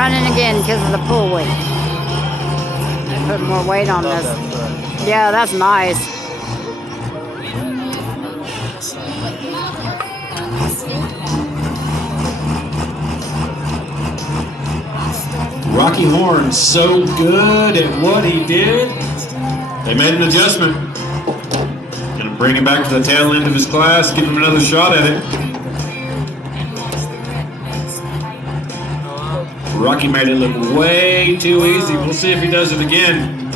running again because of the pull weight. Put more weight on this. Yeah, that's nice. Rocky Horn, so good at what he did. They made an adjustment. Gonna bring him back to the tail end of his class, give him another shot at it. Rocky made it look way too easy. We'll see if he does it again.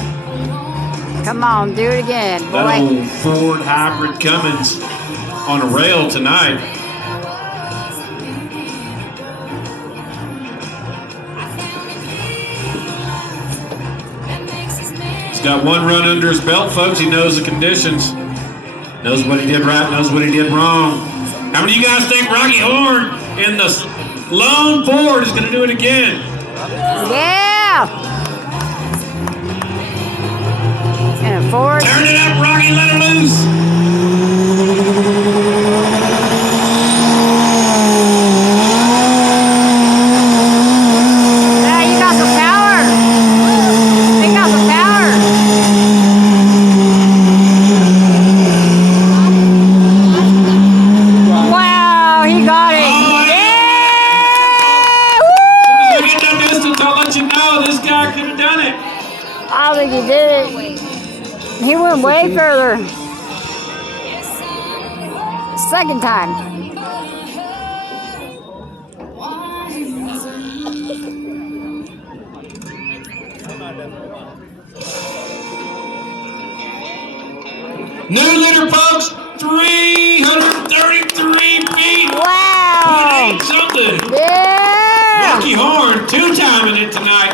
Come on, do it again, boy. That old Ford hybrid Cummins on a rail tonight. He's got one run under his belt, folks. He knows the conditions. Knows what he did right, knows what he did wrong. How many of you guys think Rocky Horn in the lone Ford is going to do it again? Yeah! And a Ford. Turn it up, Rocky, let it loose. Yeah, you got some power. You got some power. Wow, he got it. I'll let you know this guy could have done it. I think he did it. He went way further. Second time. New leader, folks, 333 feet. Wow. Something. Yeah. Rocky Horn, two-timing it tonight.